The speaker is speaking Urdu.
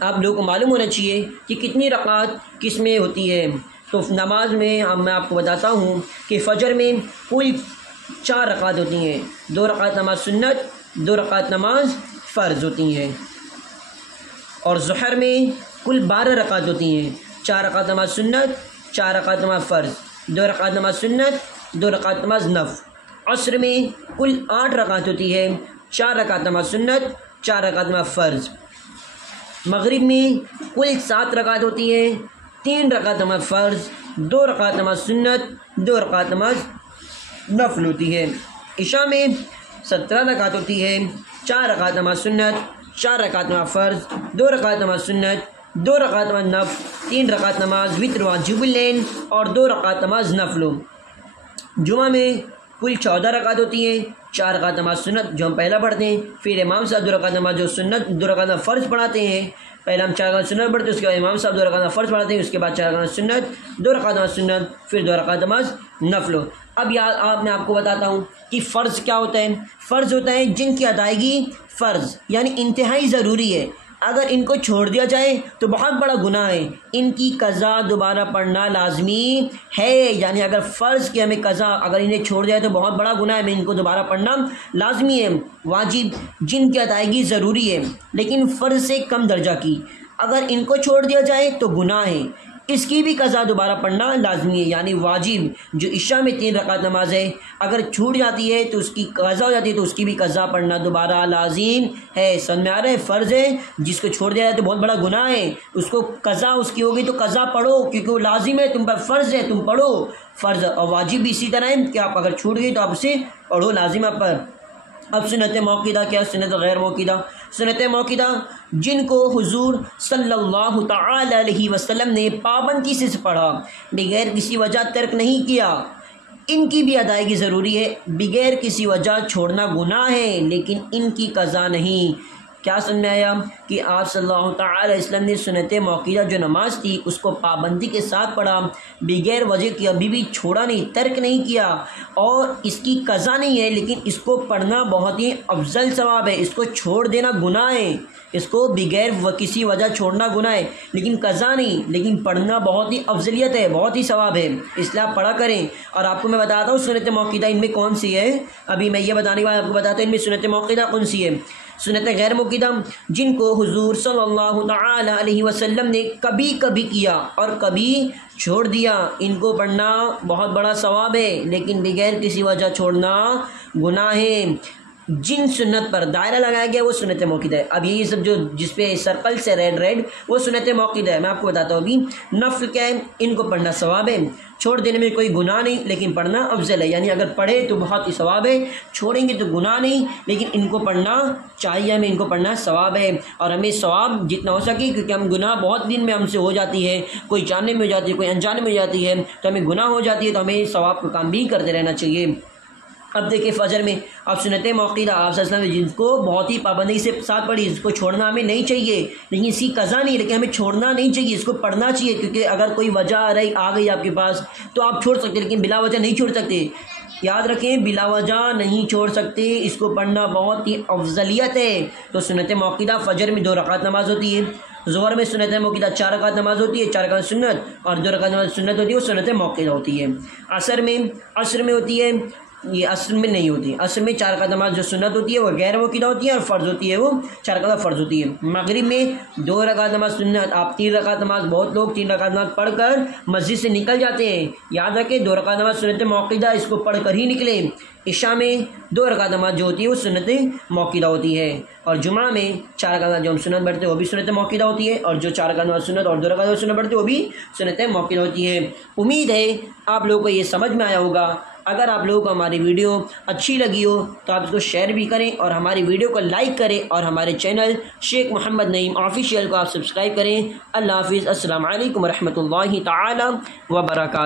آپ لوگوں کو معلوم ہونا چاہیے کہ کتنی رکعات کس میں ہوتی ہے۔ تو نماز میں میں آپ کو بتاتا ہوں کہ فجر میں کل 4 رکعات ہوتی ہیں، 2 رکعات نماز سنت، 2 رکعات نماز فرض ہوتی ہیں۔ اور ظہر میں کل 12 رکعات ہوتی ہیں، 4 رکعات نماز سنت، 4 رکعات نماز فرض، 2 رکعات نماز سنت، 2 رکعات نماز نفل۔ عصر میں کل 8 رکعات ہوتی ہے، 4 رکعات نماز سنت، 4 رکعات نماز فرض۔ مغرب میں کل 7 رکعات ہوتی ہیں، 3 رکعات نماز فرض، 2 رکعات نماز سنت، 2 رکعات نماز نفل ہوتی ہے۔ عشاء میں 17 رکعات ہوتی ہے، 4 رکعات نماز سنت، 4 رکعات نماز فرض، 2 رکعات نماز سنت، 2 رکعات نماز نفل، 3 رکعات نماز وتر واجب العین اور 2 رکعات نماز نفل۔ جمعہ میں کل 14 رکعات ہوتی ہیں، 4 رکعات نماز سنت جو ہم پہلا پڑھتے ہیں، پھر امام صاحب 2 رکعات نماز جو سنت 2 رکعات نماز فرض پڑھاتے ہیں۔ پہلے ہم 4 رکعات سنت پڑھتے ہیں، اس کے بعد امام صاحب 2 رکعات نماز فرض پڑھاتے ہیں، اس کے بعد 4 رکعات سنت، 2 رکعات نماز سنت، پھر 2 رکعات نماز نفل۔ اب میں آپ کو بتاتا ہوں کہ فرض کیا ہوتا ہے۔ فرض ہوتا ہے جن کی ادائیگی فرض یعنی انتہائی ضروری ہے، اگر ان کو چھوڑ دیا جائے تو بہت بڑا گناہ ہے، ان کی قضا دوبارہ پڑھنا لازمی ہے۔ یعنی اگر فرض کی ہمیں قضا اگر انہیں چھوڑ دیا تو بہت بڑا گناہ ہے، ہمیں ان کو دوبارہ پڑھنا لازمی ہے۔ واجب جن کی ادائیگی ضروری ہے لیکن فرض سے کم درجہ کی، اگر ان کو چھوڑ دیا جائے تو گناہ ہے، اس کی بھی قضا دوبارہ پڑھنا لازمی ہے۔ یعنی واجب جو عشاء میں 3 رکعت نماز ہے، اگر چھوٹ جاتی ہے تو اس کی قضا ہو جاتی ہے تو اس کی بھی قضا پڑھنا دوبارہ لازم ہے۔ سمجھ میں آ رہا ہے؟ فرض ہے، جس کو چھوڑ دیا جائے تو بہت بڑا گناہ ہے، اس کو قضا اس کی ہوگی تو قضا پڑھو، کیونکہ وہ لازم ہے، تم پر فرض ہے، تم پڑھو فرض۔ اور واجب بھی اسی طرح ہے کہ آپ اگر چھوٹ گئی تو آپ اسے پڑھو، لازم آپ پر۔ اب سنت موقدہ کیا؟ سنت غیر موقدہ۔ سنت موقدہ جن کو حضور صلی اللہ تعالی علیہ وسلم نے پابندی سے پڑھا، بغیر کسی وجہ ترک نہیں کیا، ان کی بھی ادائیگی ضروری ہے۔ بغیر کسی وجہ چھوڑنا گناہ ہے لیکن ان کی قضا نہیں۔ کیا سمجھ میں آیا کہ آپ صلی اللہ تعالی علیہ وسلم نے سنت موقدہ جو نماز تھی اس کو پابندی کے ساتھ پڑھا، بغیر وجہ کی ابھی بھی چھوڑا نہیں، ترک نہیں کیا، اور اس کی قضا نہیں ہے لیکن اس کو پڑھنا بہت ہی افضل ثواب ہے۔ اس کو چھوڑ دینا گناہ ہے، اس کو بغیر کسی وجہ چھوڑنا گناہ ہے لیکن قضا نہیں، لیکن پڑھنا بہت ہی افضلیت ہے، بہت ہی ثواب ہے، اس لیے آپ پڑھا کریں۔ اور آپ کو میں بتاتا ہوں سنت موقدہ ان میں کون سی ہے، ابھی میں یہ بتانے کے بعد آپ کو بتاتا ہوں ان میں سنت موقدہ کون سی ہے۔ سنت غیر موقدہ جن کو حضور صلی اللہ تعالی علیہ وسلم نے کبھی کبھی کیا اور کبھی چھوڑ دیا، ان کو پڑھنا بہت بڑا ثواب ہے لیکن بغیر کسی وجہ چھوڑنا گناہ ہے۔ جن سنت پر دائرہ لگایا گیا وہ سنت موقدہ ہے۔ اب یہ سب جو جس پہ سرکل سے ریڈ وہ سنت موقدہ ہے۔ میں آپ کو بتاتا ہوں ابھی نفل کیا ہے، ان کو پڑھنا ثواب ہے، چھوڑ دینے میں کوئی گناہ نہیں لیکن پڑھنا افضل ہے۔ یعنی اگر پڑھے تو بہت ہی ثواب ہے، چھوڑیں گے تو گناہ نہیں لیکن ان کو پڑھنا چاہیے، ہمیں ان کو پڑھنا ثواب ہے، اور ہمیں ثواب جتنا ہو سکے، کیونکہ ہم گناہ بہت دن میں ہم سے ہو جاتی ہے، کوئی جاننے میں ہو جاتی ہے، کوئی انجانے میں ہو جاتی ہے، تو ہمیں گناہ ہو جاتی ہے، تو ہمیں ثواب کا کام بھی کرتے رہنا چاہیے۔ اب دیکھیں فجر میں اب سنت موقدہ آپ صلی اللہ علیہ وسلم نے جن کو بہت ہی پابندی سے ساتھ پڑھی، اس کو چھوڑنا ہمیں نہیں چاہیے لیکن اس کی قضا نہیں، لیکن ہمیں چھوڑنا نہیں چاہیے، اس کو پڑھنا چاہیے، کیونکہ اگر کوئی وجہ آ گئی آپ کے پاس تو آپ چھوڑ سکتے لیکن بلا وجہ نہیں چھوڑ سکتے۔ یاد رکھیں بلا وجہ نہیں چھوڑ سکتے، اس کو پڑھنا بہت ہی افضلیت ہے۔ تو سنت موقدہ فجر میں 2 رکعت نماز ہوتی ہے، ظہر میں سنت موقدہ 4 رکعت نماز ہوتی ہے، 4 رکعت سنت اور 2 رکعت نماز سنت ہوتی ہے، وہ سنت موقدہ ہوتی ہے۔ عصر میں ہوتی ہے، یہ عصر میں نہیں ہوتی، عصر میں 4 رکعت نماز جو سنت ہوتی ہے وہ غیر موقدہ ہوتی ہے اور فرض ہوتی ہے، وہ 4 رکعت فرض ہوتی ہے۔ مغرب میں 2 رکعت نماز سنت، آپ 3 رکعت نماز، بہت لوگ 3 رکعت نماز پڑھ کر مسجد سے نکل جاتے ہیں، یاد رکھیں 2 رکعت نماز سنت موقدہ، اس کو پڑھ کر ہی نکلیں۔ عشاء میں 2 رکعت نماز جو ہوتی ہے وہ سنت موقدہ ہوتی ہے، اور جمعہ میں 4 رکعت نماز جو ہم سنت پڑھتے ہیں وہ بھی سنت موقدہ ہوتی ہے، اور جو 4 رکعت نماز سنت اور 2 رکعت نماز سنت پڑھتے ہیں وہ بھی سنت موقدہ ہوتی ہے۔ امید ہے آپ لوگوں کو یہ سمجھ میں آیا ہوگا۔ اگر آپ لوگوں کو ہماری ویڈیو اچھی لگی ہو تو آپ اس کو شیئر بھی کریں اور ہماری ویڈیو کو لائک کریں، اور ہمارے چینل شیخ محمد نعیم آفیشیل کو آپ سبسکرائب کریں۔ اللہ حافظ، السلام علیکم ورحمۃ اللہ تعالی وبرکاتہ۔